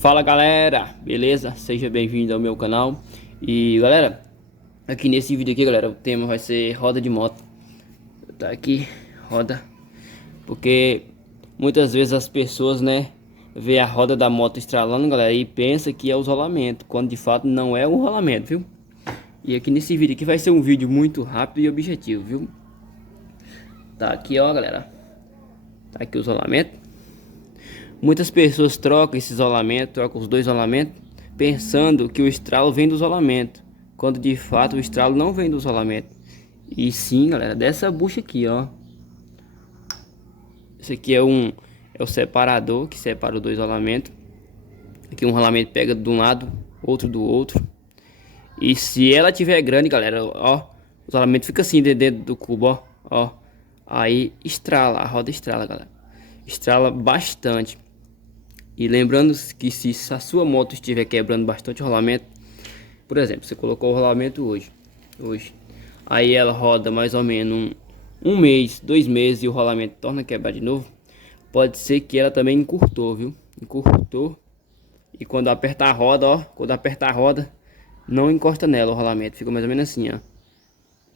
Fala galera, beleza? Seja bem-vindo ao meu canal. E galera, aqui nesse vídeo aqui, galera, o tema vai ser roda de moto. Tá aqui, roda. Porque muitas vezes as pessoas, né, vê a roda da moto estralando, galera, e pensa que é o rolamento, quando de fato não é o rolamento, viu? E aqui nesse vídeo aqui vai ser um vídeo muito rápido e objetivo, viu? Tá aqui, ó, galera. Tá aqui os rolamentos. Muitas pessoas trocam esse isolamento, trocam os dois rolamentos, pensando que o estralo vem do isolamento, quando de fato o estralo não vem do isolamento. E sim, galera, dessa bucha aqui, ó. Esse aqui é o separador que separa os dois rolamentos. Aqui um rolamento pega de um lado, outro do outro. E se ela tiver grande, galera, ó, o isolamento fica assim dentro do cubo, ó. Aí estrala, a roda estrala, galera. Estrala bastante. E lembrando que se a sua moto estiver quebrando bastante o rolamento, por exemplo, você colocou o rolamento hoje, aí ela roda mais ou menos um mês, 2 meses e o rolamento torna a quebrar de novo, pode ser que ela também encurtou, viu? Encurtou. E quando apertar a roda, ó, quando apertar a roda, não encosta nela o rolamento, fica mais ou menos assim, ó.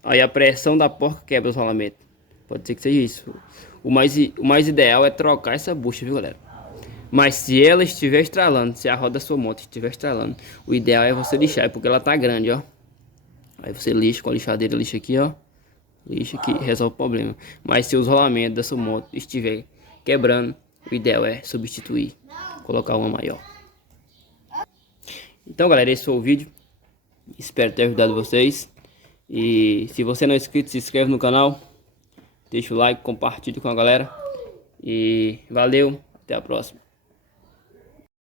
Aí a pressão da porca quebra os rolamentos. Pode ser que seja isso. O mais ideal é trocar essa bucha, viu, galera? Mas se ela estiver estralando, se a roda da sua moto estiver estralando, o ideal é você lixar, porque ela tá grande, ó. Aí você lixa com a lixadeira, lixa aqui, ó. Lixa que resolve o problema. Mas se os rolamentos da sua moto estiver quebrando, o ideal é substituir, colocar uma maior. Então, galera, esse foi o vídeo. Espero ter ajudado vocês. E se você não é inscrito, se inscreve no canal. Deixa o like, compartilha com a galera. E valeu, até a próxima.